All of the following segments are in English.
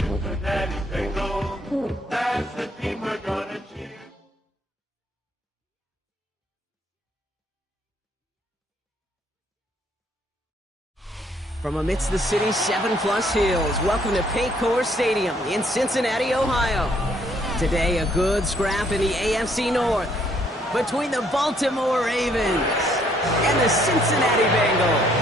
Cincinnati Bengals, that's the team we're gonna cheer. From amidst the city's 7+ hills, welcome to Paycor Stadium in Cincinnati, Ohio. Today, a good scrap in the AFC North between the Baltimore Ravens and the Cincinnati Bengals.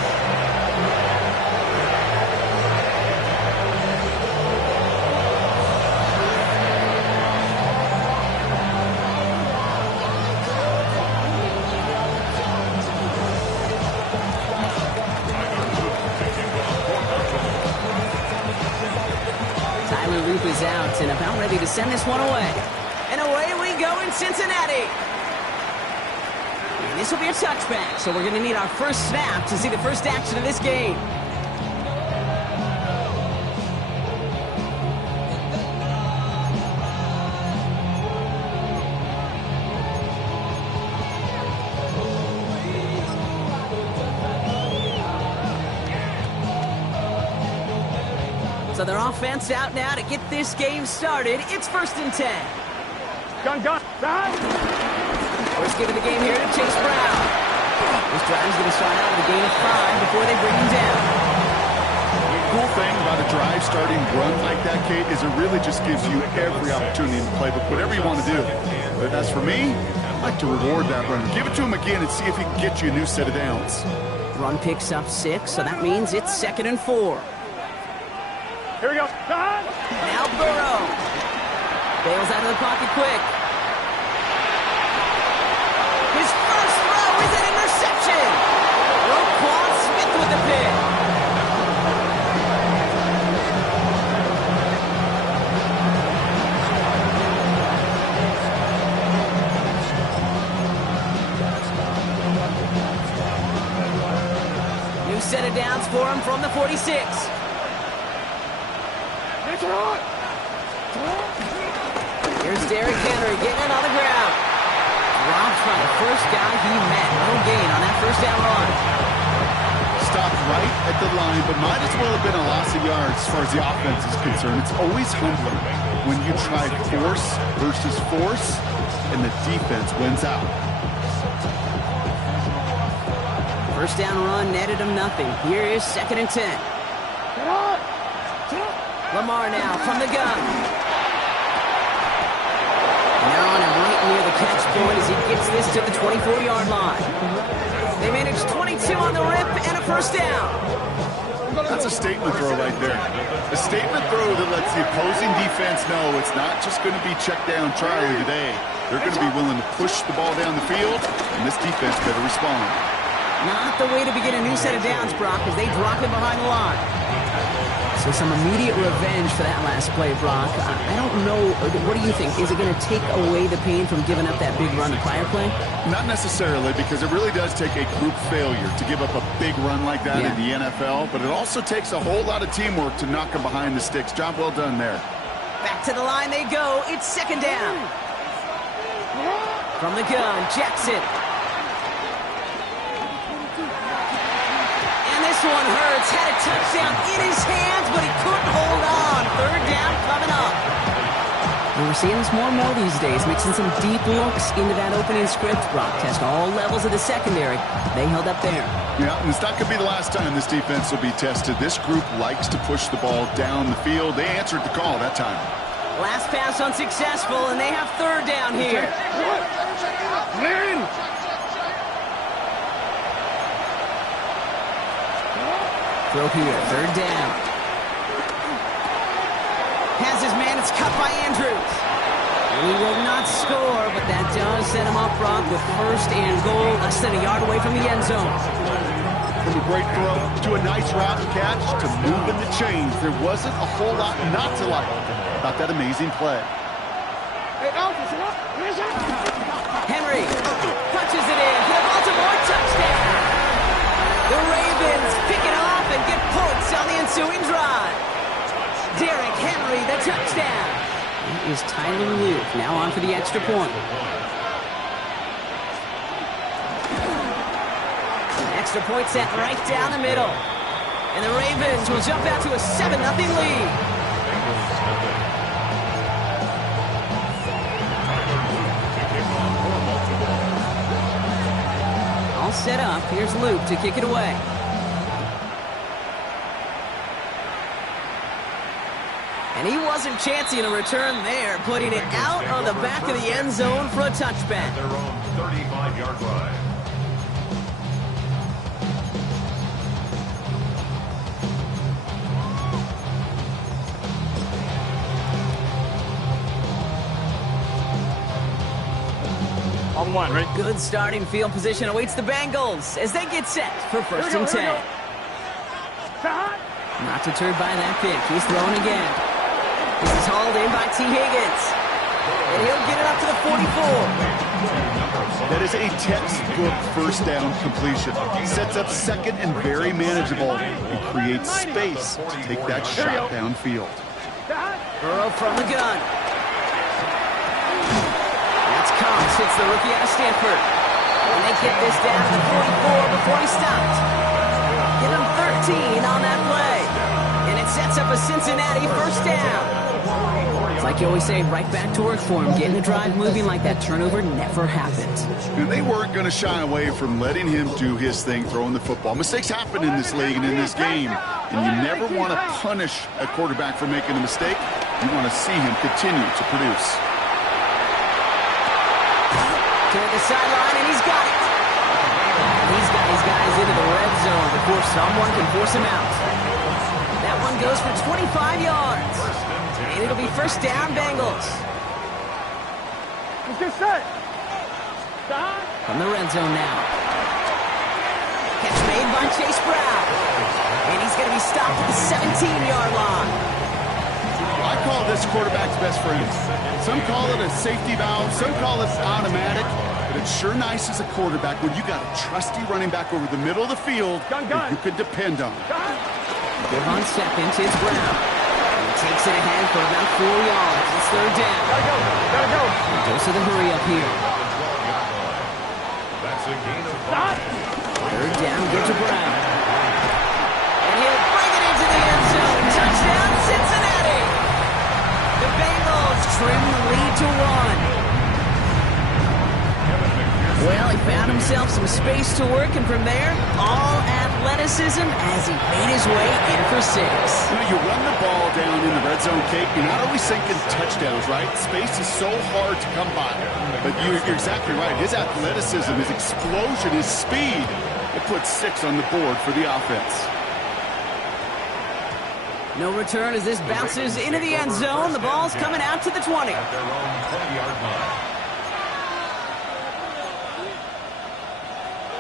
Is out and about ready to send this one away. And away we go in Cincinnati. And this will be a touchback, so we're going to need our first snap to see the first action of this game. So their offense out now to get this game started. It's 1st and 10. Gun. First give of the game here to Chase Brown. This drive's going to start out with a gain of 5 before they bring him down. The cool thing about a drive starting run like that, Kate, is it really just gives you every opportunity in the playbook, whatever you want to do. But as for me, I'd like to reward that run. Give it to him again and see if he can get you a new set of downs. Run picks up 6, so that means it's 2nd and 4. Here we go. Now Burrow. Bails out of the pocket quick. His first throw is an interception. Roquan Smith with the pick. New set of downs for him from the 46. Here's Derrick Henry getting it on the ground. Dropped by the first guy he met. No gain on that first down run. Stopped right at the line, but might as well have been a loss of yards as far as the offense is concerned. It's always humbling when you try force versus force, and the defense wins out. First down run netted him nothing. Here is 2nd and 10. Lamar now from the gun. Now on him right near the catch point as he gets this to the 24-yard line. They managed 22 on the rip and a first down. That's a statement throw right there. A statement throw that lets the opposing defense know it's not just going to be check down Charlie today. They're going to be willing to push the ball down the field, and this defense better respond. Not the way to begin a new set of downs, Brock, as they drop him behind the line. So some immediate revenge for that last play, Brock. I don't know. What do you think? Is it going to take away the pain from giving up that big run the prior play? Not necessarily, because it really does take a group failure to give up a big run like that in the NFL. But it also takes a whole lot of teamwork to knock them behind the sticks. Job well done there. Back to the line they go. It's 2nd down. From the gun, Jackson. This one hurts. Had a touchdown in his hands, but he couldn't hold on. 3rd down coming up. And we're seeing this more and more these days, mixing some deep looks into that opening script. Brock test all levels of the secondary. They held up there. Yeah, and it's not going to be the last time this defense will be tested. This group likes to push the ball down the field. They answered the call that time. Last pass unsuccessful, and they have 3rd down here. Throw here, 3rd down. Has his man, it's cut by Andrews. He will not score, but that does set him up, Brock, with 1st and goal, less than a yard away from the end zone. From a great throw to a nice route catch to moving the chains, there wasn't a whole lot not to like about that amazing play. Henry punches it in for the Baltimore touchdown. The Ravens pick it off and get points on the ensuing drive. Derrick Henry, the touchdown. It is Tyler Luke now on for the extra point. Extra point set right down the middle. And the Ravens will jump out to a 7-0 lead. up. Here's Luke to kick it away. And he wasn't chancing a return there, putting it out on the back of the end zone for a touchback. Their own 35-yard line. On one, right? Good starting field position awaits the Bengals as they get set for first and 10. Not deterred by that pick. He's throwing again. This is hauled in by T. Higgins. And he'll get it up to the 44. That is a textbook first down completion. Sets up second and very manageable and creates space to take that shot downfield. Burrow from the gun. That's Clanz, hits the rookie out of Stanford. And they get this down to the 44 before he stopped. Give him 13 on that play. And it sets up a Cincinnati first down. It's like you always say, right back to work for him. Getting the drive moving like that turnover never happened. And they weren't going to shy away from letting him do his thing, throwing the football. Mistakes happen in this league and in this game. And you never want to punish a quarterback for making a mistake. You want to see him continue to produce. Toward the sideline, and he's got it. He's got his guys into the red zone before someone can force him out. That one goes for 25 yards. And it'll be first down, Bengals. Let's get set. From the red zone now. Catch made by Chase Brown. And he's going to be stopped at the 17-yard line. I call this quarterback's best friend. Some call it a safety valve, some call it automatic, but it's sure nice as a quarterback when you got a trusty running back over the middle of the field that you can depend on. Give on second, it's Brown. He takes it ahead for about 4 yards. It's third down. Gotta go. He goes to the hurry up here. That's a gain of 5. Third down, get to Brown. And he'll bring it into the end zone. Touchdown, Cincinnati. The Bengals trim the lead to 1. Well, he found himself some space to work, and from there, all athleticism as he made his way in for 6. You know, you run the ball down in the red zone, Kate, you're not always thinking touchdowns, right? Space is so hard to come by. But you're exactly right. His athleticism, his explosion, his speed, it puts 6 on the board for the offense. No return as this bounces into the end zone. The ball's coming out to the 20. At their own 20-yard line.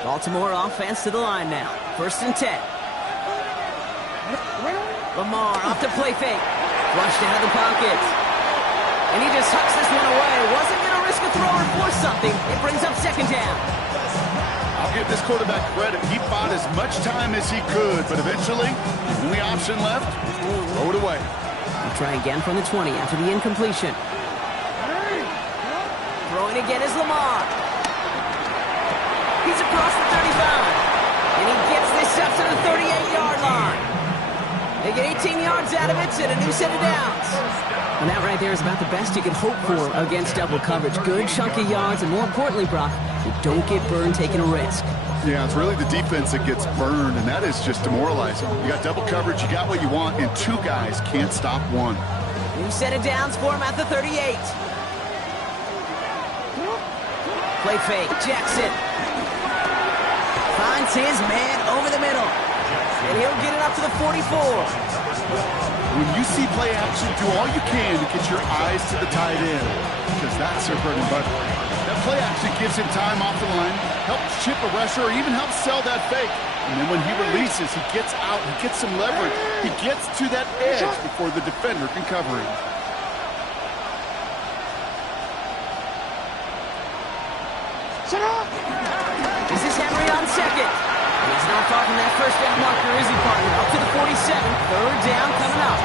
Baltimore offense to the line now. First and 10. Lamar off to play fake. Flushed out of the pocket. And he just hucks this one away. Wasn't going to risk a throw or force something. It brings up second down. I'll give this quarterback credit. He fought as much time as he could, but eventually, the only option left was to throw it away. We'll try again from the 20 after the incompletion. Throwing again is Lamar. He's across the 35. And he gets this up to the 38-yard line. They get 18 yards out of it and a new set of downs. And that right there is about the best you can hope for against double coverage. Good chunky yards, and more importantly, Brock, you don't get burned taking a risk. Yeah, it's really the defense that gets burned, and that is just demoralizing. You got double coverage, you got what you want, and 2 guys can't stop one. New set of downs for him at the 38. Play fake, Jackson. Finds his man over the middle. And he'll get it up to the 44. When you see play action, do all you can to get your eyes to the tight end, because that's their bread and butter. That play action gives him time off the line, helps chip a rusher, or even helps sell that fake. And then when he releases, he gets out, he gets some leverage. He gets to that edge before the defender can cover him. This is Henry on second. And he's not far from that first down marker, is he, partner? Up to the 47. Third down coming up.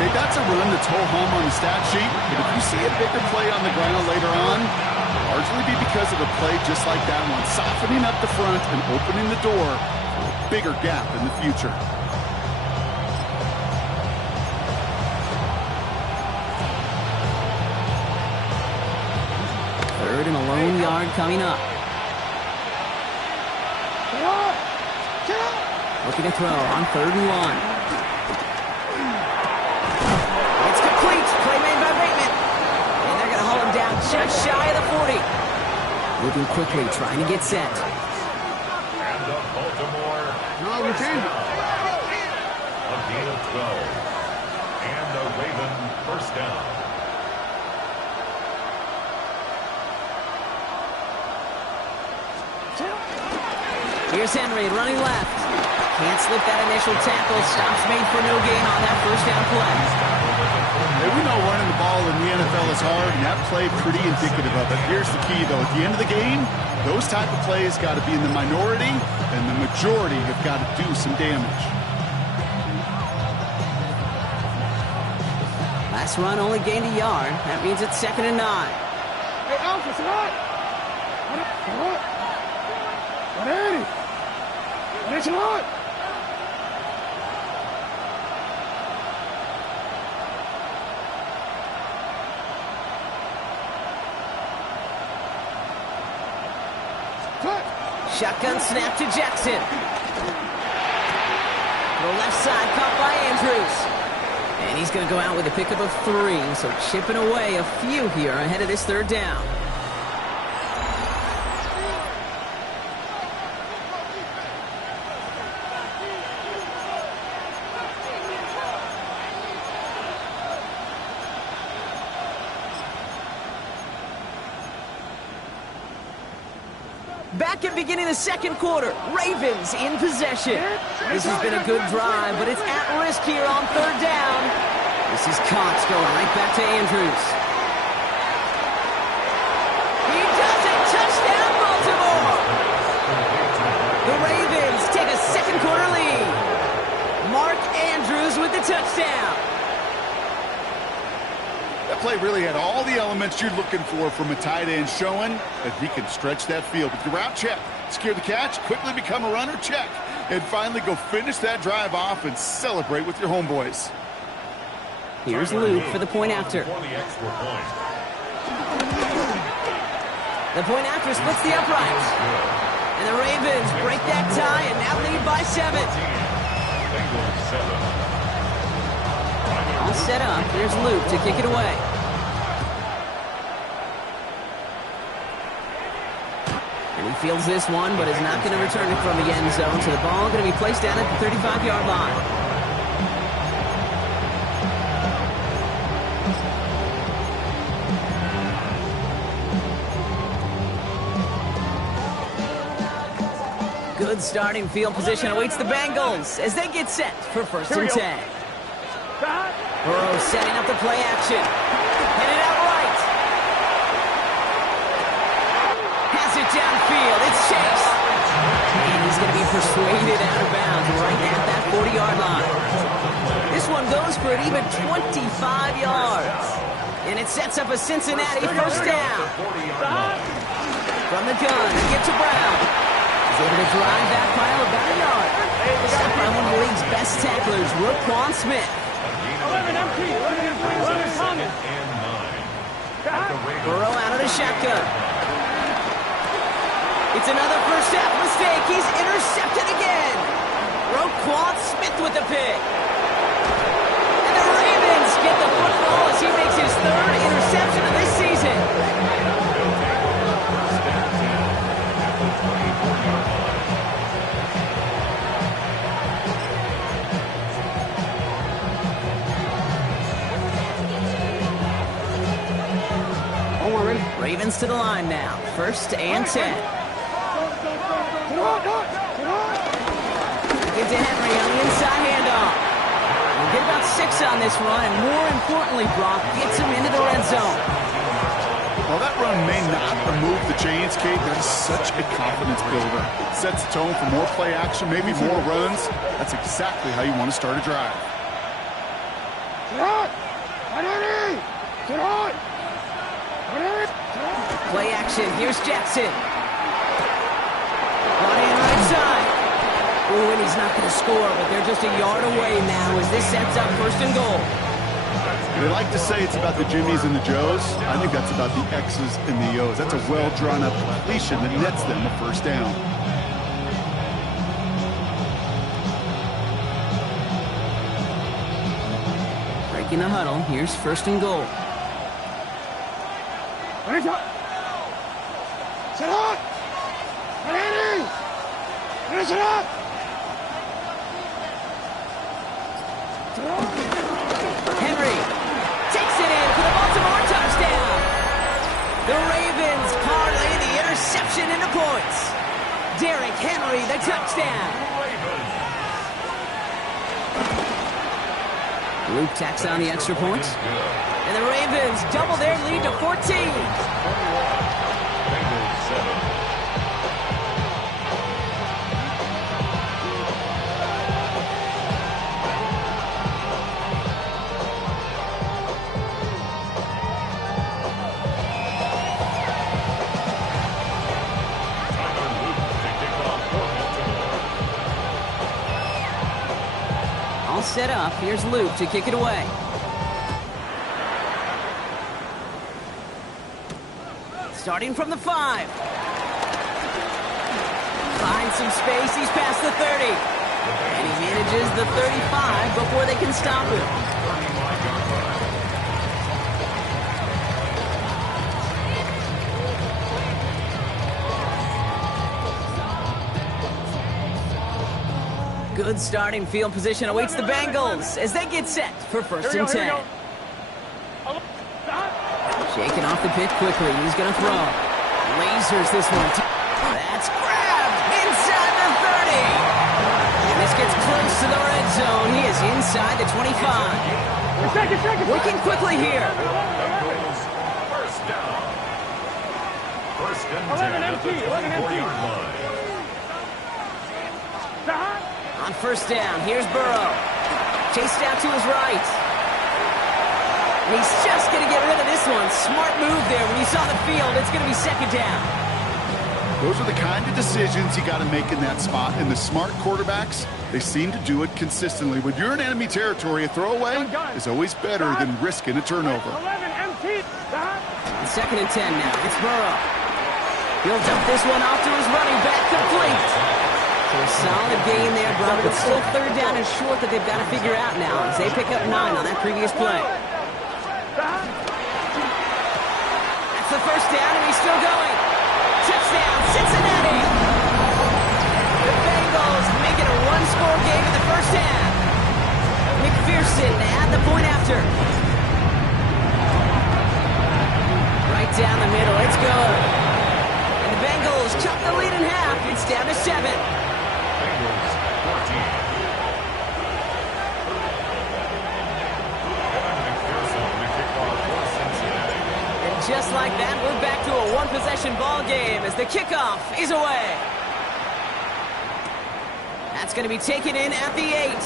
Hey, that's a run that's ho-hum on the stat sheet, but if you see a bigger play on the ground later on, it'll largely be because of a play just like that one, softening up the front and opening the door for a bigger gap in the future. Third and a lone yard coming up. Looking to throw on 3rd and 1. It's complete. Play made by Bateman. And they're going to haul him down just shy of the 40. Moving quickly, trying to get set. And the Baltimore routine. A gain of 12. And the Raven first down. Here's Henry running left. Can't slip that initial tackle. Stops made for no gain on that first down play. Hey, we know running the ball in the NFL is hard, and that play pretty indicative of it. Here's the key, though. At the end of the game, those type of plays got to be in the minority, and the majority have got to do some damage. Last run only gained a yard. That means it's 2nd and 9. Hey, Alpha, it's not. What? What Eddie? What is it on? Shotgun snap to Jackson. The left side caught by Andrews. And he's going to go out with a pickup of 3, so chipping away a few here ahead of this 3rd down. Back at beginning of the 2nd quarter, Ravens in possession. This has been a good drive, but it's at risk here on 3rd down. This is Cox going right back to Andrews. He does it! Touchdown, Baltimore! The Ravens take a 2nd quarter lead. Mark Andrews with the touchdown. That play really had all the elements you're looking for from a tight end, showing that he can stretch that field. With the route, check. Secure the catch, quickly become a runner, check. And finally go finish that drive off and celebrate with your homeboys. Here's Luke for the point after. For the extra point. The point after splits the uprights. And the Ravens break that tie and now lead by 7. Bengals 7. All set up. Here's Luke to kick it away. And he fields this one, but is not going to return it from the end zone. So the ball going to be placed down at the 35-yard line. Good starting field position awaits the Bengals as they get set for 1st and 10. Burrow setting up the play action. Headed out right. Has it downfield. It's Chase. And he's going to be persuaded out of bounds right at that 40-yard line. This one goes for an even 25 yards. And it sets up a Cincinnati first down. From the gun, get to Brown. He's able to drive that pile about a yard. Stopped by one of the league's best tacklers, Roquan Smith. 11 empty. 11 coming. Burrow out of the shotgun. It's another first half mistake. He's intercepted again. Roquan Smith with the pick. And the Ravens get the football as he makes his 3rd interception of this season. Ravens to the line now. 1st and 10. Give to Henry on the inside handoff. We'll get about 6 on this run, and more importantly, Brock gets him into the red zone. Well, that run may not remove the chains, Kate. That is such a confidence builder. It sets the tone for more play action, maybe more runs. That's exactly how you want to start a drive. Play action. Here's Jackson. On in right side. Ooh, and he's not going to score, but they're just a yard away now as this sets up 1st and goal. They like to say it's about the Jimmies and the Joes. I think that's about the X's and the O's. That's a well-drawn-up completion that nets them a first down. breaking the huddle. Here's first and goal. Set up! Ready! Finish it up! Henry takes it in for the Baltimore touchdown. The Ravens parlay the interception into points. Derrick Henry, the touchdown. Luke tacks on the extra point. And the Ravens double their lead to 14. Bengals 7. All set up. Here's Luke to kick it away. Starting from the 5. Finds some space. He's past the 30. And he manages the 35 before they can stop him. Good starting field position awaits the Bengals as they get set for first and 10. Shaking off the pitch quickly. He's going to throw. Lasers this one. That's grabbed inside the 30. And this gets close to the red zone. He is inside the 25. Working quickly here. First down. First and 10 at the 24-yard line. On first down, here's Burrow. Chased out to his right. And he's just going to get rid of this one. Smart move there. When you saw the field, it's going to be second down. Those are the kind of decisions you got to make in that spot. And the smart quarterbacks, they seem to do it consistently. When you're in enemy territory, a throwaway is always better than risking a turnover. Second and 10 now. It's Burrow. He'll dump this one off to his running back, complete. So a solid gain there, Brock, but still third down and short that they've got to figure out now as they pick up 9 on that previous play. That's the first down, and he's still going. Touchdown, Cincinnati! The Bengals make it a one-score game in the first half. McPherson to add the point after. Right down the middle, it's good. And the Bengals chop the lead in half. It's down to 7. Bengals 14. And just like that, we're back to a one-possession ball game as the kickoff is away. That's going to be taken in at the 8.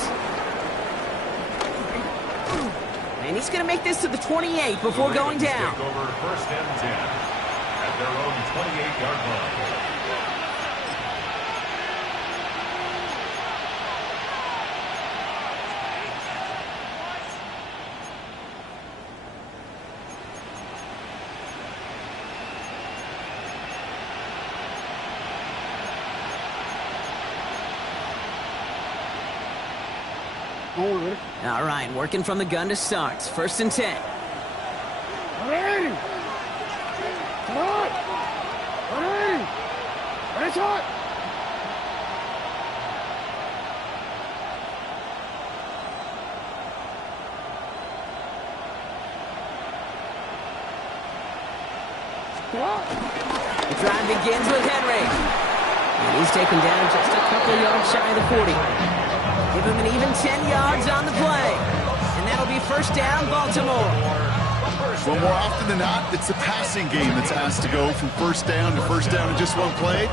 And he's going to make this to the 28 before going down. Take over first and 10 at their own 28-yard line. All right, working from the gun to start. First and 10. Ready! Start! Ready! Ready, shot! The drive begins with Henry. And he's taken down just a couple yards shy of the 40. Give him an even 10 yards on the play. And that'll be first down, Baltimore. Well, more often than not, it's the passing game that's asked to go from first down in just one play.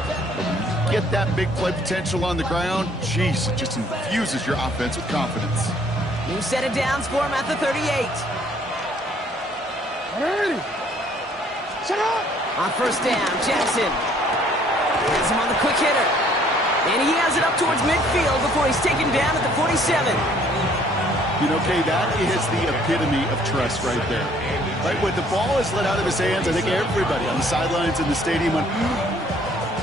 Get that big play potential on the ground. Jeez, it just infuses your offense with confidence. New set of downs for him at the 38. Ready! Set up! On first down, Jackson has him on the quick hitter. And he has it up towards midfield before he's taken down at the 47. You know, Kay, that is the epitome of trust right there. Right, when the ball is let out of his hands, I think everybody on the sidelines in the stadium went,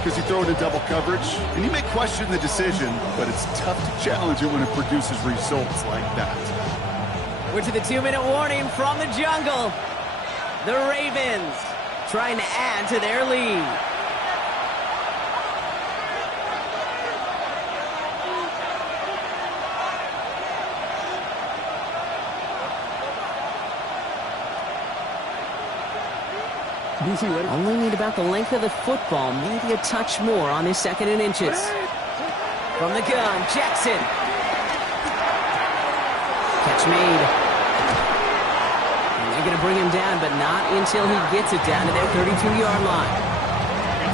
because you throw it in double coverage. And you may question the decision, but it's tough to challenge it when it produces results like that. We're to the 2-minute warning from the jungle. The Ravens trying to add to their lead. Only need about the length of the football, maybe a touch more on this 2nd and inches. From the gun, Jackson. Catch made. And they're going to bring him down, but not until he gets it down to their 32-yard line.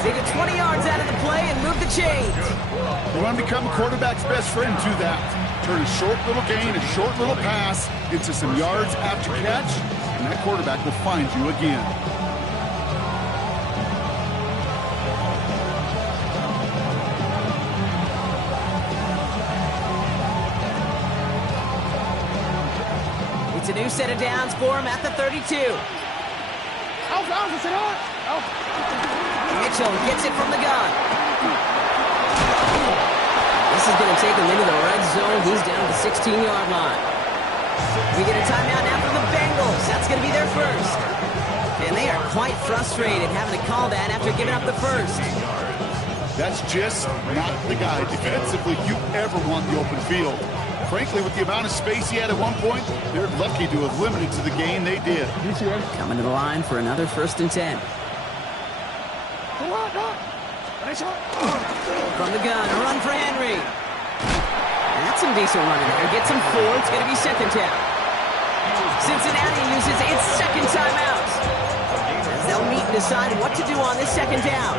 They get 20 yards out of the play and move the chains. You want to become a quarterback's best friend, do that. Turn a short little gain, a short little pass into some yards after catch, and that quarterback will find you again. It's a new set of downs for him at the 32. Mitchell gets it from the gun. This is going to take him into the red zone. He's down to the 16-yard line. We get a timeout now for the Bengals. That's going to be their first. And they are quite frustrated having to call that after giving up the first. That's just not the guy defensively you ever want the open field. Frankly, with the amount of space he had at one point, they're lucky to have limited to the gain they did. Coming to the line for another 1st and 10. From the gun, a run for Henry. That's some decent running there. Gets him 4. It's going to be 2nd down. Cincinnati uses its 2nd timeout. They'll meet and decide what to do on this 2nd down.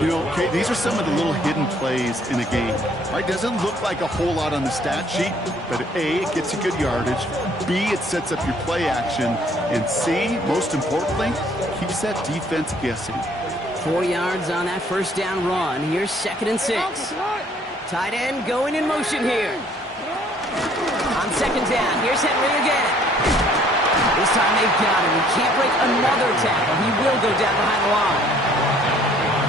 You know, okay, these are some of the little hidden plays in a game. Right? Doesn't look like a whole lot on the stat sheet, but A, it gets you good yardage. B, it sets up your play action. And C, most importantly, keeps that defense guessing. 4 yards on that 1st down run. Here's 2nd and 6. Tight end going in motion here. On 2nd down, here's Henry again. This time they've got him. He can't break another tackle. He will go down behind the line.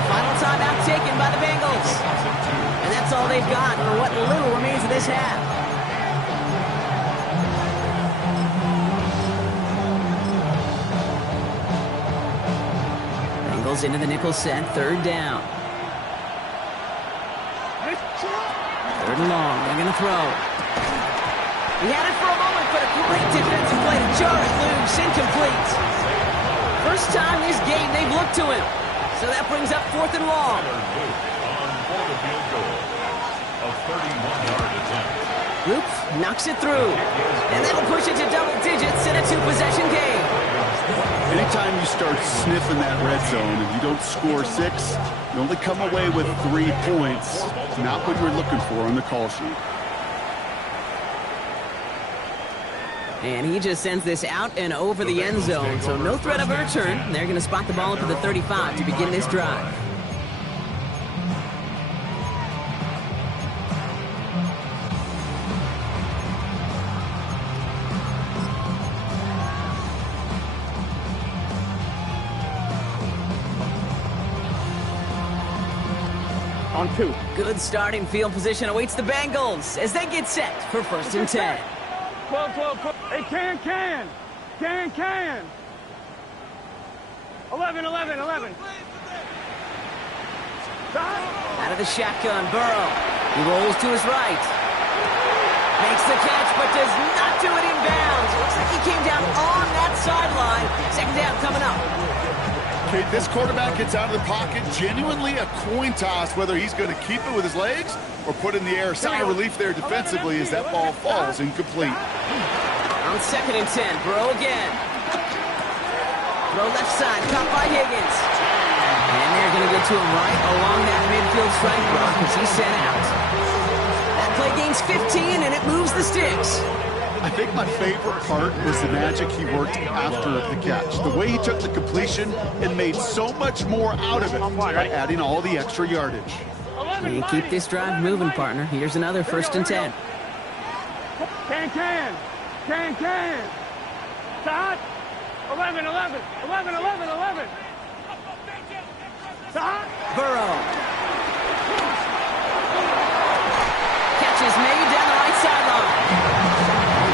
Final timeout taken by the Bengals. And that's all they've got for what little remains of this half. Bengals into the nickel set, 3rd down. 3rd and long, they're going to throw. He had it for a moment, but a great defensive play to jar it loose, incomplete. First time this game they've looked to him. So that brings up 4th and long. Oops, knocks it through. And that'll push it to double digits in a 2-possession game. Anytime you start sniffing that red zone and you don't score 6, you only come away with 3 points. Not what you're looking for on the call sheet. And he just sends this out and over the end zone, so no threat of a return. They're going to spot the ball up to the 35 to begin this drive. On 2. Good starting field position awaits the Bengals as they get set for 1st and 10. 12. Hey, can. 11. Out of the shotgun, Burrow. He rolls to his right. Makes the catch, but does not do it in bounds. Looks like he came down on that sideline. 2nd down coming up. Okay, this quarterback gets out of the pocket. Genuinely a coin toss whether he's going to keep it with his legs or put in the air. Sigh of relief there defensively as that ball falls incomplete. On 2nd and 10, Burrow again. Throw left side, caught by Higgins. And they're going to get to him right along that midfield strike block as he's sent out. That play gains 15, and it moves the sticks. I think my favorite part was the magic he worked after the catch. The way he took the completion and made so much more out of it by adding all the extra yardage. We keep this drive moving, partner. Here's another 1st and 10. Can. Stop. 11. Stop. Burrow. Catch is made down the right sideline.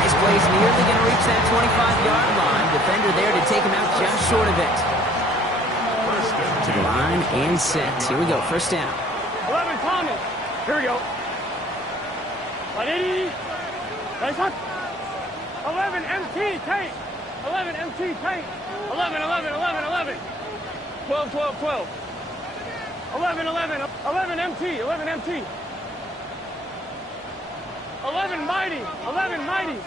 This play's nearly going to reach that 25-yard line. Defender there to take him out just short of it. To the line and set. Here we go, first down. 11 Thomas. Here we go. 180. Nice up. 11 MT tank. 11 MT tank. 11, 11, 11, 11. 12, 12, 12. 11, 11, 11 MT, 11 MT. 11 mighty, 11 mighty.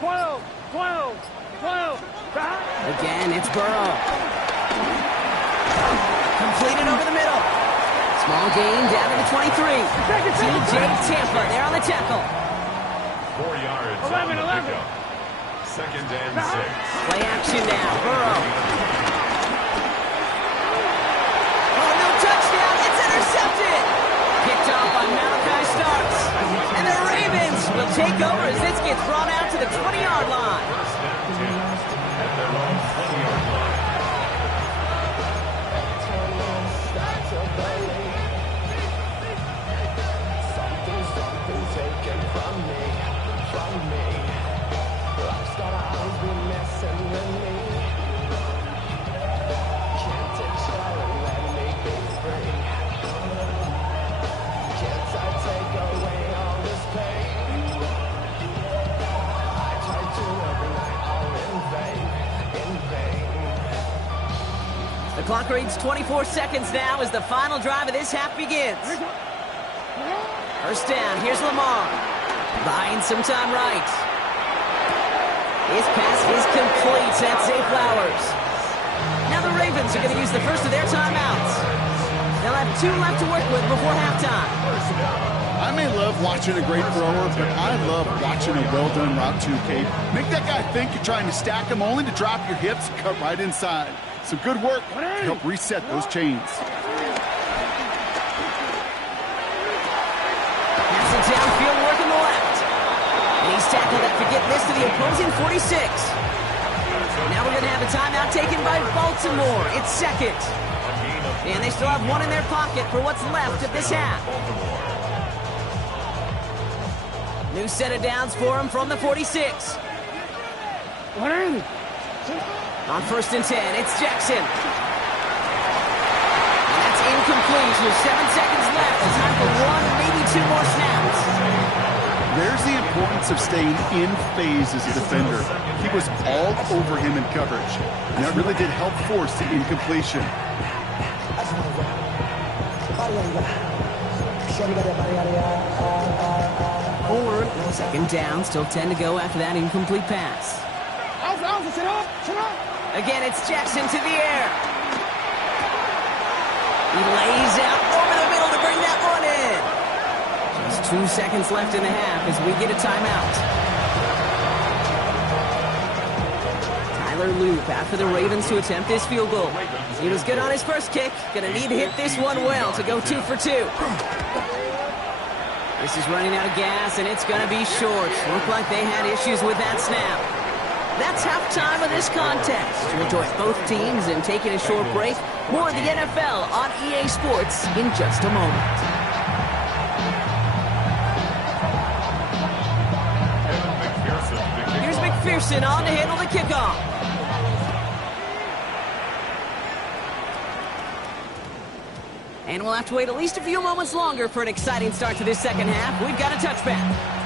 12, 12, 12. Again, it's Burrow. Completed over the middle. Small gain down to the 23. TJ Tampa there on the tackle. 4 yards 11, on the 11. pickup. Second and 6. Play action now, Burrow. Oh, no touchdown. It's intercepted. Picked off by Malachi Starks. And the Ravens will take over as this gets brought out to the 20-yard line. First and 10 at their own 20-yard line. The clock reads 24 seconds now as the final drive of this half begins. First down, here's Lamar. Buying some time right. His pass is complete. That's Zay Flowers. Now the Ravens are going to use the first of their timeouts. They'll have 2 left to work with before halftime. I may love watching a great thrower, but I love watching a well-done route too, Kate. Make that guy think you're trying to stack him only to drop your hips and cut right inside. Some good work to help reset those chains. Passing downfield work on the left. And he's tackled after getting this to the opposing 46. Now we're going to have a timeout taken by Baltimore. It's second. And they still have 1 in their pocket for what's left of this half. New set of downs for him from the 46. 180. On first and 10, it's Jackson. And that's incomplete with 7 seconds left. Time for 1, maybe 2 more snaps. There's the importance of staying in phase as a defender. He was all over him in coverage. And that really did help force the incompletion. Second down, still 10 to go after that incomplete pass. Alpha, sit up, sit up. Again, it's Jackson to the air. He lays out over the middle to bring that one in. Just 2 seconds left in the half as we get a timeout. Tyler Loop after the Ravens to attempt this field goal. He was good on his first kick. Gonna need to hit this one well to go 2 for 2. This is running out of gas, and it's gonna be short. Looked like they had issues with that snap. That's halftime of this contest. To enjoy both teams and taking a short break, more of the NFL on EA Sports in just a moment. Here's McPherson on to handle the kickoff. And we'll have to wait at least a few moments longer for an exciting start to this second half. We've got a touchback.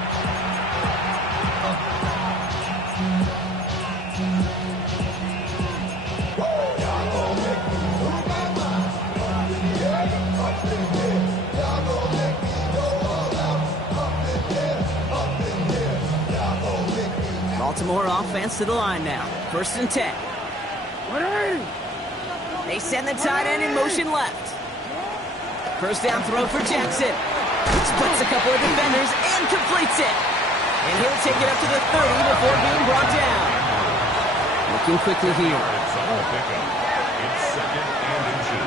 Baltimore offense to the line now. First and 10. They send the tight end in motion left. First down throw for Jackson. Splits a couple of defenders and completes it. And he'll take it up to the 30 before being brought down. Looking quickly here.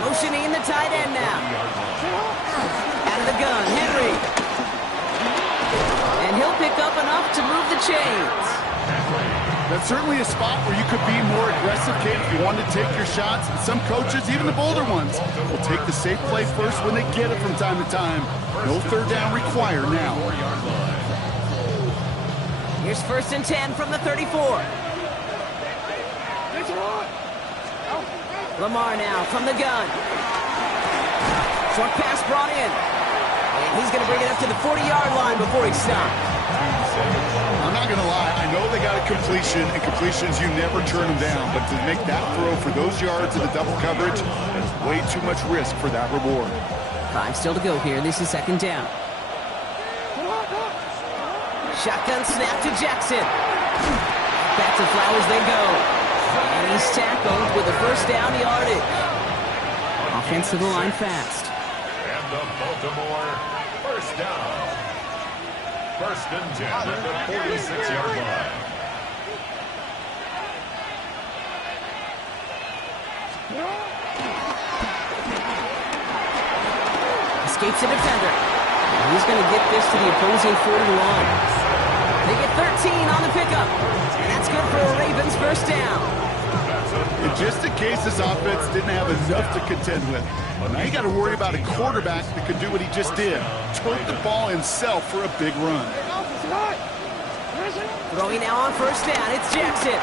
Motioning the tight end now. Out of the gun, Henry. And he'll pick up enough to move the chains. That's certainly a spot where you could be more aggressive, Kate, if you want to take your shots. And some coaches, even the bolder ones, will take the safe play first when they get it from time to time. No third down required now. Here's 1st and 10 from the 34. Lamar now from the gun. Short pass brought in. And he's going to bring it up to the 40-yard line before he stops. I'm not going to lie. I know they got a completion, and completions, you never turn them down. But to make that throw for those yards in the double coverage, that's way too much risk for that reward. 5 still to go here. This is 2nd down. Shotgun snap to Jackson. Back to Flowers they go. And he's tackled with a 1st down yardage. Offense to the line fast. And the Baltimore 1st down. 1st and 10 at the 46-yard line. Escapes the defender. And he's going to get this to the opposing 41. They get 13 on the pickup. And that's good for a Ravens 1st down. And just in case this offense didn't have enough to contend with, now you got to worry about a quarterback that could do what he just did. Tote the ball himself for a big run. Throwing now on 1st down. It's Jackson.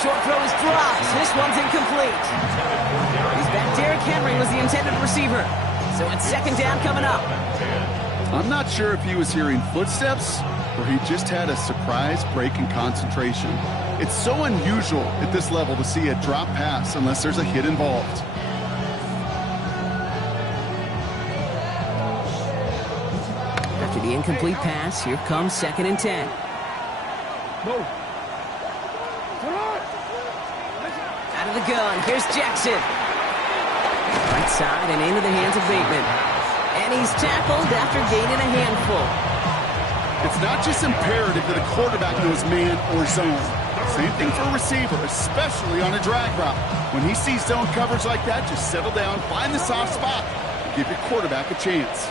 Short throw is dropped. This one's incomplete. He's back. Derrick Henry was the intended receiver. So it's 2nd down coming up. I'm not sure if he was hearing footsteps or he just had a surprise break in concentration. It's so unusual at this level to see a drop pass unless there's a hit involved. After the incomplete pass, here comes 2nd and 10. Out of the gun, here's Jackson. Right side and into the hands of Bateman. And he's tackled after gaining a handful. It's not just imperative that a quarterback knows man or zone. Same thing for a receiver, especially on a drag route. When he sees zone coverage like that, just settle down, find the soft spot, and give your quarterback a chance.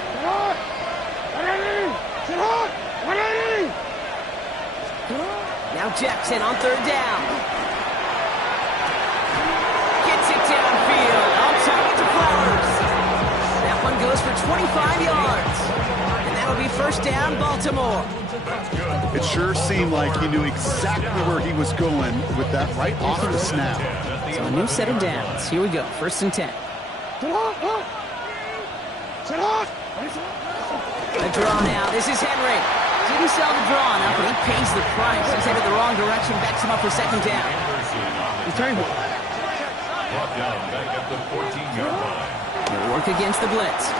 Now Jackson on 3rd down. Gets it downfield. On target to Flowers. That one goes for 25 yards. And that'll be 1st down, Baltimore. It sure seemed like he knew exactly where he was going with that right off the snap. So a new set of downs. Here we go, 1st and 10. A draw now. This is Henry. Didn't sell the draw enough, but he pays the price. He's headed the wrong direction, backs him up for 2nd down. Brought down back at the 14-yard line. They'll work against the blitz.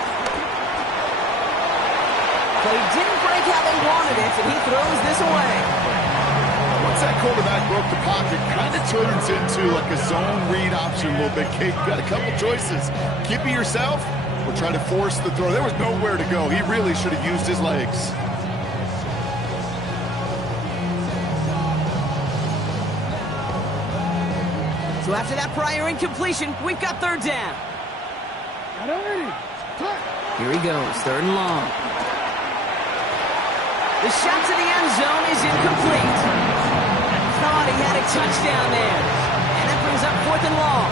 But he didn't break how they wanted it, and he throws this away. Once that quarterback broke the pocket, kind of turns into like a zone read option a little bit. Kate, you got a couple choices. Keep it yourself or try to force the throw. There was nowhere to go. He really should have used his legs. So after that prior incompletion, we've got 3rd down. Here he goes, 3rd and long. The shot to the end zone is incomplete. Thought he had a touchdown there. And that brings up 4th and long.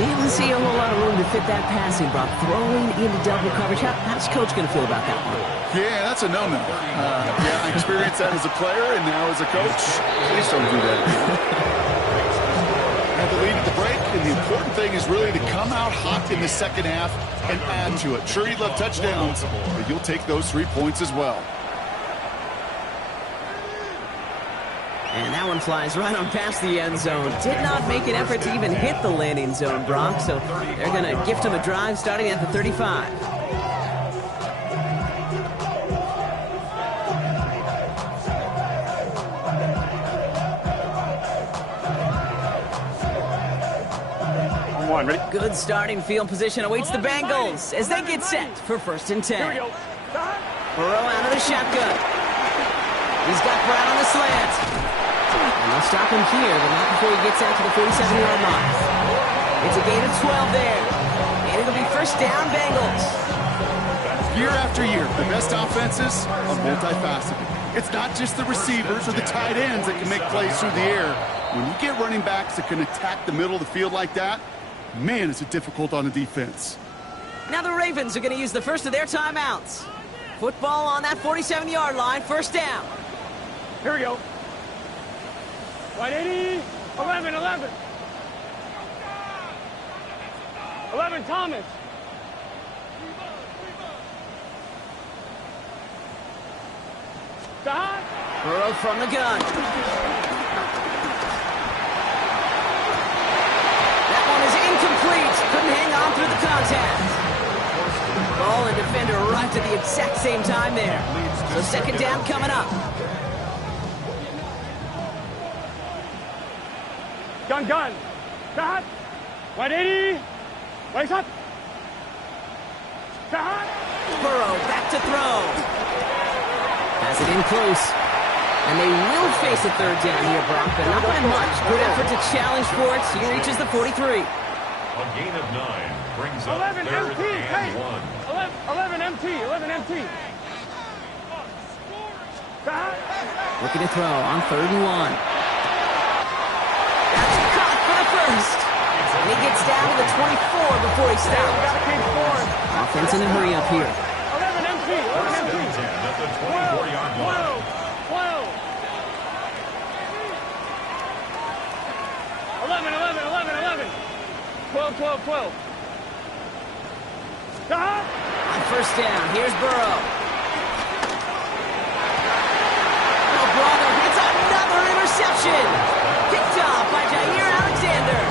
Didn't see a whole lot of room to fit that passing, Brock. Throwing into double coverage. How's Coach going to feel about that one? Yeah, that's a no-no. Yeah, I experienced that as a player and now as a coach. Please don't do that. Had the lead at the break, and the important thing is really to come out hot in the 2nd half and add to it. Sure, you love touchdowns, but you'll take those 3 points as well. And that one flies right on past the end zone. Did not make an effort to even hit the landing zone, Brock, so they're going to gift him a drive starting at the 35. Ready? Good starting field position awaits the Bengals as they get set for 1st and 10. Here we go. Burrow out of the shotgun. He's got Brown on the slant. And they'll stop him here, but not before he gets out to the 47-yard line. It's a gain of 12 there. And it'll be 1st down, Bengals. Year after year, the best offenses are multifaceted. It's not just the receivers or the tight ends that can make plays through the air. When you get running backs that can attack the middle of the field like that, man, is it difficult on the defense. Now the Ravens are going to use the first of their timeouts. Football on that 47-yard line, 1st down. Here we go. Wide 80. 11, 11. 11, Thomas. Stop. Burrow from the gun. That one is incomplete. Couldn't hang on through the contact. Ball and defender arrived at the exact same time there. So second down coming up. Gun. Stop. 180. Wake up. Stop. Burrow back to throw. Has it in close. And they will face a third down here, Brock, but not by much. Good effort to challenge for it. He reaches the 43. A gain of 9 brings up 11 third MT. Hey. and 1. 11 MT. 11 MT. Stop. Looking to throw on 3rd and 1. That's caught for the first. And he gets down to the 24 before he stops. Gotta keep scoring. Offense in a hurry up here. 11 MT. 11 MT. 10 at the 24-yard line. 12. 11. 12. Stop. On first down, here's Burrow. Oh, Bravo hits another interception. Picked off by Jair Alexander.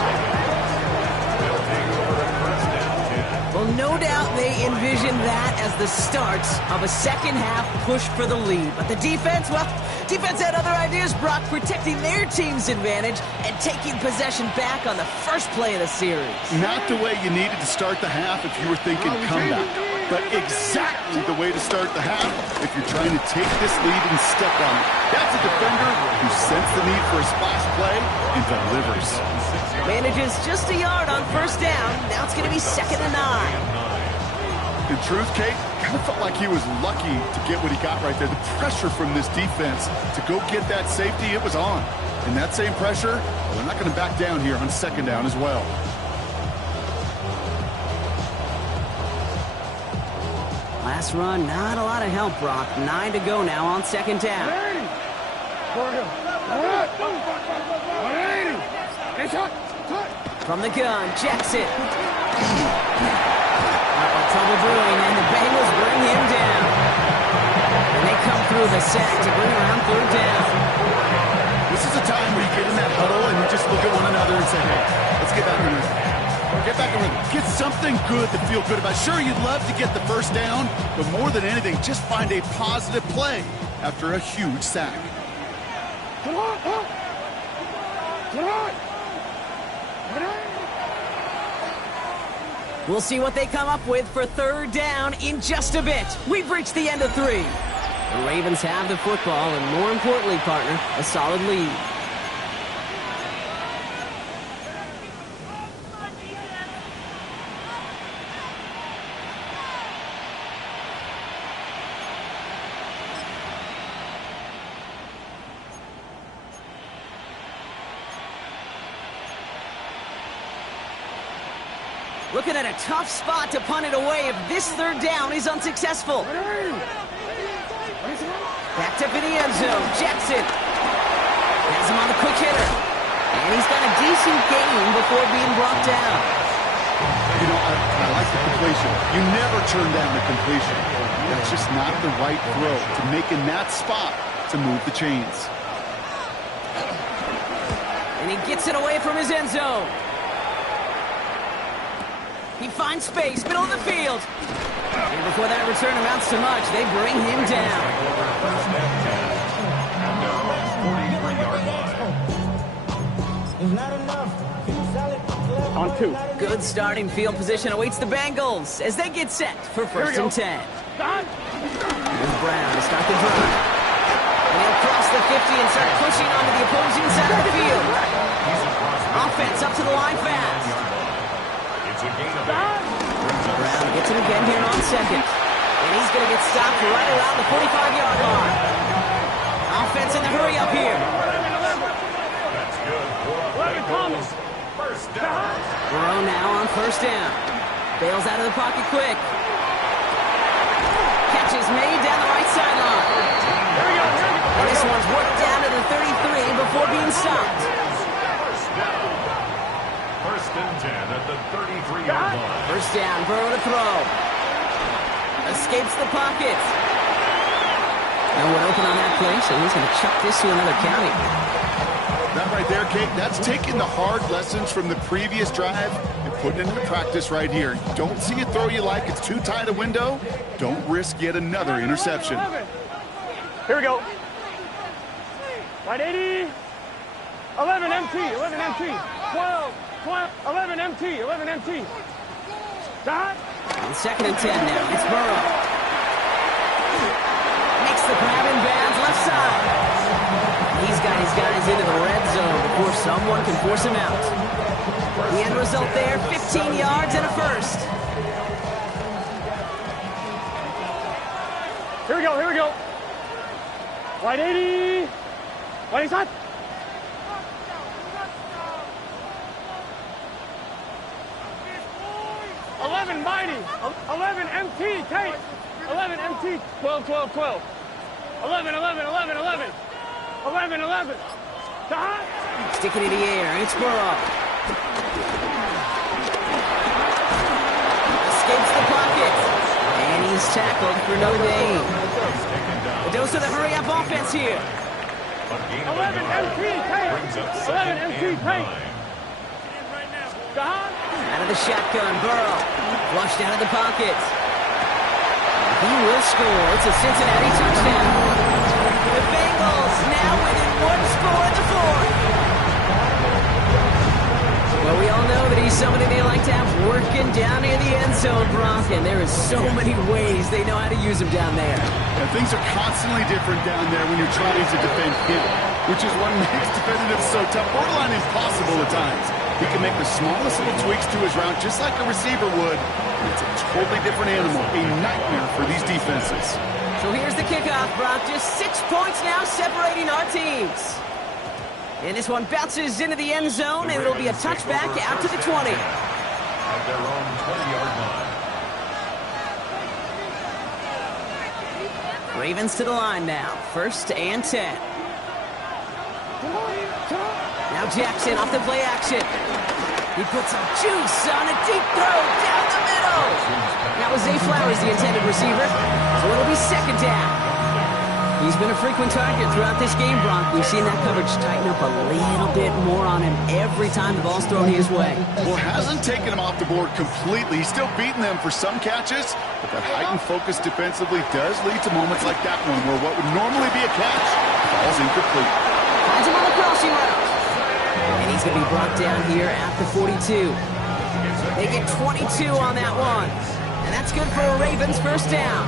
Well, no doubt they envisioned that as the start of a second-half push for the lead. But the defense, well, defense had other ideas, Brock, protecting their team's advantage and taking possession back on the first play of the series. Not the way you needed to start the half if you were thinking comeback, but exactly the way to start the half if you're trying to take this lead and step on it. That's a defender who senses the need for a splash play and delivers. Manages just a yard on first down. Now it's going to be 2nd and 9. In truth, Kate, kind of felt like he was lucky to get what he got right there. The pressure from this defense to go get that safety, it was on. And that same pressure, well, they're not going to back down here on 2nd down as well. Last run, not a lot of help, Brock. 9 to go now on 2nd down. From the gun, Jackson. Trouble brewing, and the Bengals bring him down. And they come through the sack to bring around 3rd down. This is a time where you get in that huddle and you just look at one another and say, hey, let's get back in rhythm. Get back in rhythm. Get something good to feel good about. Sure, you'd love to get the first down, but more than anything, just find a positive play after a huge sack. Come on. We'll see what they come up with for 3rd down in just a bit. We've reached the end of 3. The Ravens have the football, and more importantly, partner, a solid lead. Looking at a tough spot to punt it away if this 3rd down is unsuccessful. Backed up in the end zone. Jackson has him on the quick hitter. And he's got a decent gain before being brought down. You know, I like the completion. You never turn down a completion. That's just not the right throw to make in that spot to move the chains. And he gets it away from his end zone. He finds space, middle of the field. And before that return amounts to much, they bring him down. On 2. Good starting field position awaits the Bengals as they get set for 1st and 10. Stop. Here's Brown to start the drive. And he'll cross the 50 and start pushing onto the opposing side of the field. Offense up to the line fast. Brown gets it again here on 2nd. And he's going to get stopped right around the 45-yard line. Offense in the hurry up here. That's good. 11 Thomas. First down. Burrow now on 1st down. Bails out of the pocket quick. Catch is made down the right sideline. And this one's worked First down, Burrow to throw. Escapes the pocket. No one open on that play, so he's going to chuck this to another county. That right there, Kate, that's taking the hard lessons from the previous drive and putting it into practice right here. You don't see a throw you like, it's too tight a window. Don't risk yet another interception. 11. Here we go. Right 80. 11 MT, 11 MT. 12, 12, 11 MT, 11 MT. Dot. And 2nd and 10 now. It's Burrow. Makes the grab in bounds left side. He's got his guys into the red zone before someone can force him out. The end result there, 15 yards and a first. Here we go, here we go. Right 80. Right side. 11 mighty. 11 MT Tate. 11 MT. 12, 12, 12. 11, 11, 11, 11. 11, 11. Dot. Stick it in the air. It's Burrow. Escapes the pocket. And he's tackled for no gain. A dose of the hurry-up offense here. 11 MT Tate. 11 MT Tate. Dot. Out of the shotgun, Burrow. Flushed out of the pocket. He will score. It's a Cincinnati touchdown. The Bengals now within one score in the fourth. Well, we all know that he's somebody they like to have working down near the end zone, Brock, and there is so many ways they know how to use him down there. And things are constantly different down there when you're trying to defend him, which is what makes defending him so tough, borderline impossible at times. He can make the smallest little tweaks to his route just like a receiver would. It's a totally different animal, a nightmare for these defenses. So here's the kickoff, Brock. Just 6 points now separating our teams. And this one bounces into the end zone, and it'll be a touchback out to the 20. At their own 20-yard line. Ravens to the line now. 1st and 10. Now Jackson off the play action. He puts some juice on a deep throw down the middle. That was Zay Flowers, the intended receiver. So it'll be 2nd down. He's been a frequent target throughout this game, Brock. We've seen that coverage tighten up a little bit more on him every time the ball's thrown his way. Well, hasn't taken him off the board completely. He's still beating them for some catches, but that heightened focus defensively does lead to moments like that one where what would normally be a catch falls incomplete. Finds him on the crossing route. And he's going to be brought down here at the 42. They get 22 on that one. And that's good for a Ravens 1st down.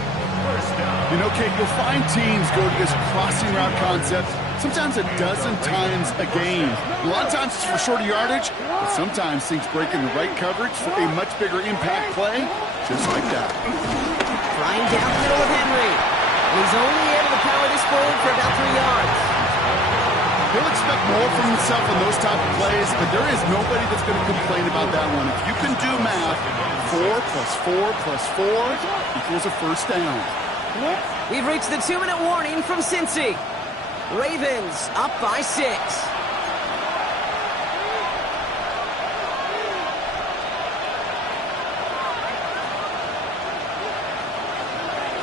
You know, Kate, you'll find teams go to this crossing route concept sometimes a dozen times a game. A lot of times it's for shorter yardage, but sometimes things break in the right coverage for a much bigger impact play, just like that. Flying down the middle of Henry. And he's only able to power this forward for about 3 yards. He'll expect more from himself on those type of plays, but there is nobody that's going to complain about that one. If you can do math, 4 plus 4 plus 4 equals a 1st down. We've reached the 2-minute warning from Cincy. Ravens up by 6.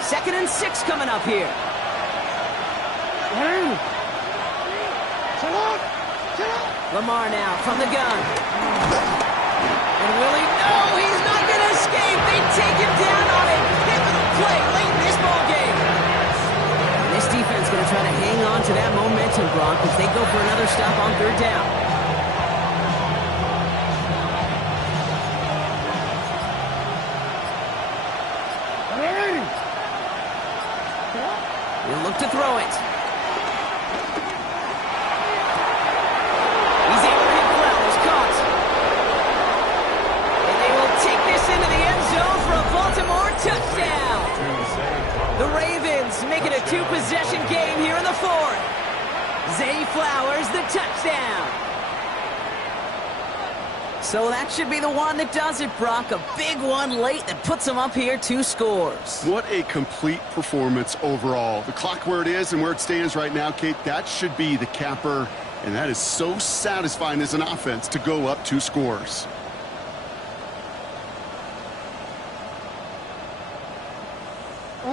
2nd and 6 coming up here. Lamar now from the gun. And Willie, no, he's not going to escape. They take him down on a pivotal play late in this ball game. And this defense going to try to hang on to that momentum, Brock, as they go for another stop on 3rd down. We'll look to throw it. He's able to hit Flowers, caught. And they will take this into the end zone for a Baltimore touchdown. The Ravens make it a 2-possession game here in the 4th. Zay Flowers, the touchdown. So that should be the one that does it, Brock. A big one late that puts them up here 2 scores. What a complete performance overall. The clock where it is and where it stands right now, Kate, that should be the capper. And that is so satisfying as an offense to go up 2 scores.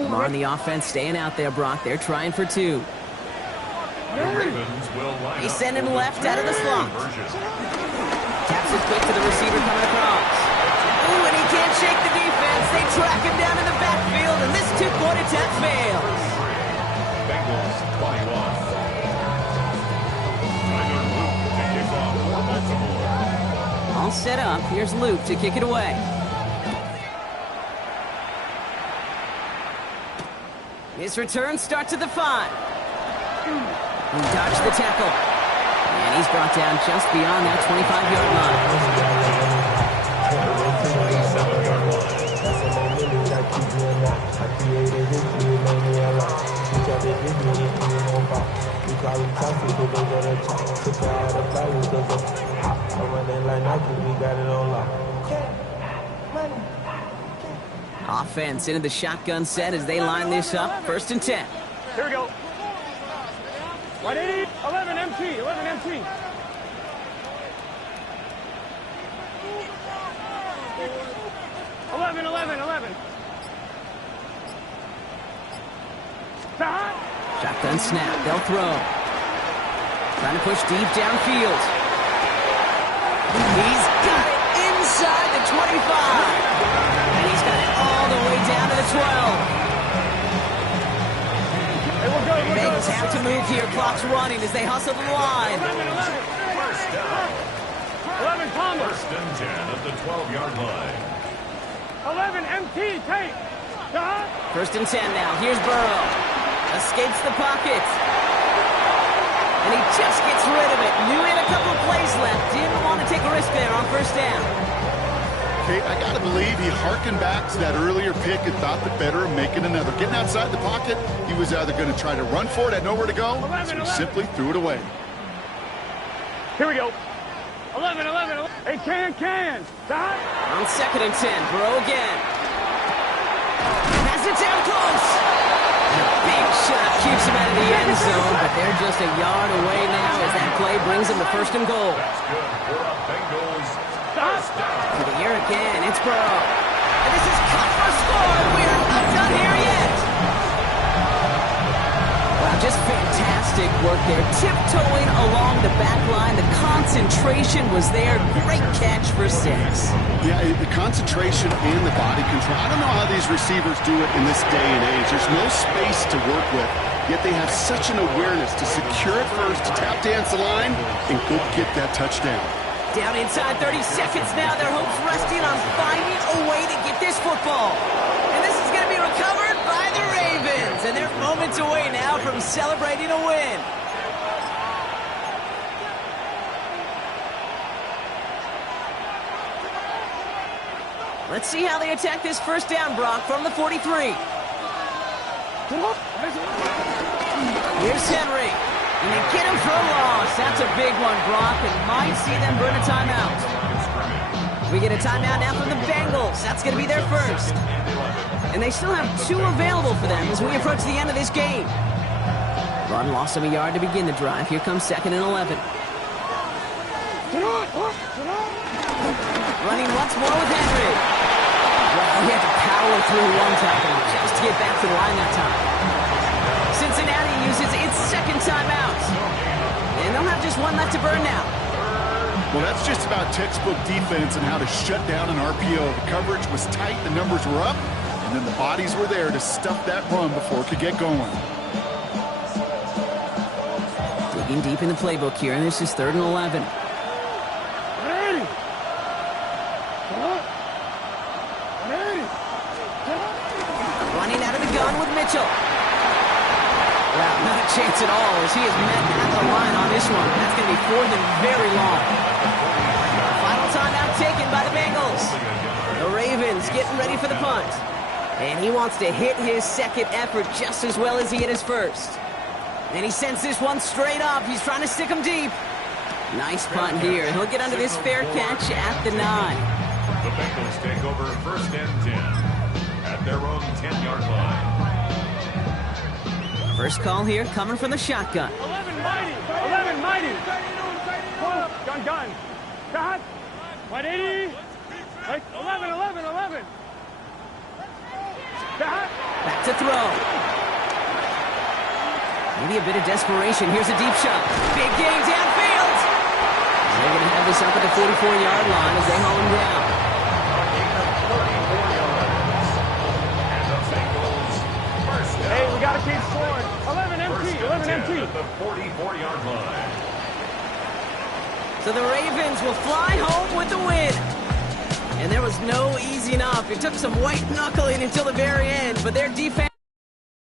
Lamar on the offense staying out there, Brock. They're trying for 2. The Ravens will line He's up sending for the left out of the slot. conversion. Taps it quick to the receiver coming across. Ooh, and he can't shake the defense. They track him down in the backfield, and this 2-point attempt fails. Bengals 21. Tyler Luke to kick off for Baltimore. All set up. Here's Luke to kick it away. His return starts at the 5. He dodged the tackle. And he's brought down just beyond that 25-yard line. Offense into the shotgun set as they line this up. 1st and 10. Here we go. 180, 11 MT, 11 MT. Eleven. Shotgun snap. They'll throw. Trying to push deep downfield. He's got it inside the 25. And he's got it all the way down to the 12. Bengals have to move here. Clock's running as they hustle the line. 1st down. 11 Palmer. 1st and 10 at the 12-yard line. 11 MT, take. 1st and 10 now. Here's Burrow. Escapes the pocket. And he just gets rid of it. Knew he had a couple of plays left. Didn't want to take a risk there on 1st down. Okay, I got to believe he harkened back to that earlier pick and thought the better of making another. Getting outside the pocket, he was either going to try to run for it, had nowhere to go, so he simply threw it away. Here we go. 11. Hey, can. Dot. On 2nd and 10, Burrow again. Pass it down close. Big shot keeps him out of the end zone, but they're just a yard away now as that play brings him to 1st and goal. That's good for a Bengals 1st down. To the air again, it's Burrow. And this is cut for a score. We are not done here yet. Wow, just fantastic work there. Tiptoeing along the back line. The concentration was there. Great catch for 6. Yeah, the concentration and the body control. I don't know how these receivers do it in this day and age. There's no space to work with, yet they have such an awareness to secure it first, to tap dance the line, and go get that touchdown. Down inside 30 seconds now. Their hopes resting on finding a way to get this football. And this is going to be recovered by the Ravens. And they're moments away now from celebrating a win. Let's see how they attack this 1st down, Brock, from the 43. Here's Henry. And they get him for a loss. That's a big one, Brock, and might see them burn a timeout. We get a timeout now from the Bengals. That's going to be their 1st. And they still have 2 available for them as we approach the end of this game. Run lost him a yard to begin the drive. Here comes 2nd and 11. Running once more with Henry. Well, he had to power through one tackle just to get back to the line that time. Cincinnati uses its 2nd timeout. And they'll have just one left to burn now. Well, that's just about textbook defense and how to shut down an RPO. The coverage was tight, the numbers were up, and then the bodies were there to stuff that run before it could get going. Digging deep in the playbook here, and this is 3rd and 11. Running out of the gun with Mitchell. Wow, not a chance at all as he is met at the line on this one. That's going to be 4th and very long. Final timeout taken by the Bengals. The Ravens getting ready for the punt. And he wants to hit his 2nd effort just as well as he hit his 1st. And he sends this one straight up. He's trying to stick him deep. Nice punt here. He'll get under this fair catch at the 9. The Bengals take over 1st and 10 at their own 10-yard line. First call here coming from the shotgun. 11 mighty. 11 mighty. Gun. Shot. 180. 11. Shot. Back to throw. Maybe a bit of desperation. Here's a deep shot. Big game downfield. They're going to have this up at the 44-yard line as they haul him down. Hey, we got to keep scoring. 11 MT, 11 MT. The 44-yard line. So the Ravens will fly home with the win. And there was no easing up. It took some white knuckling until the very end, but their defense...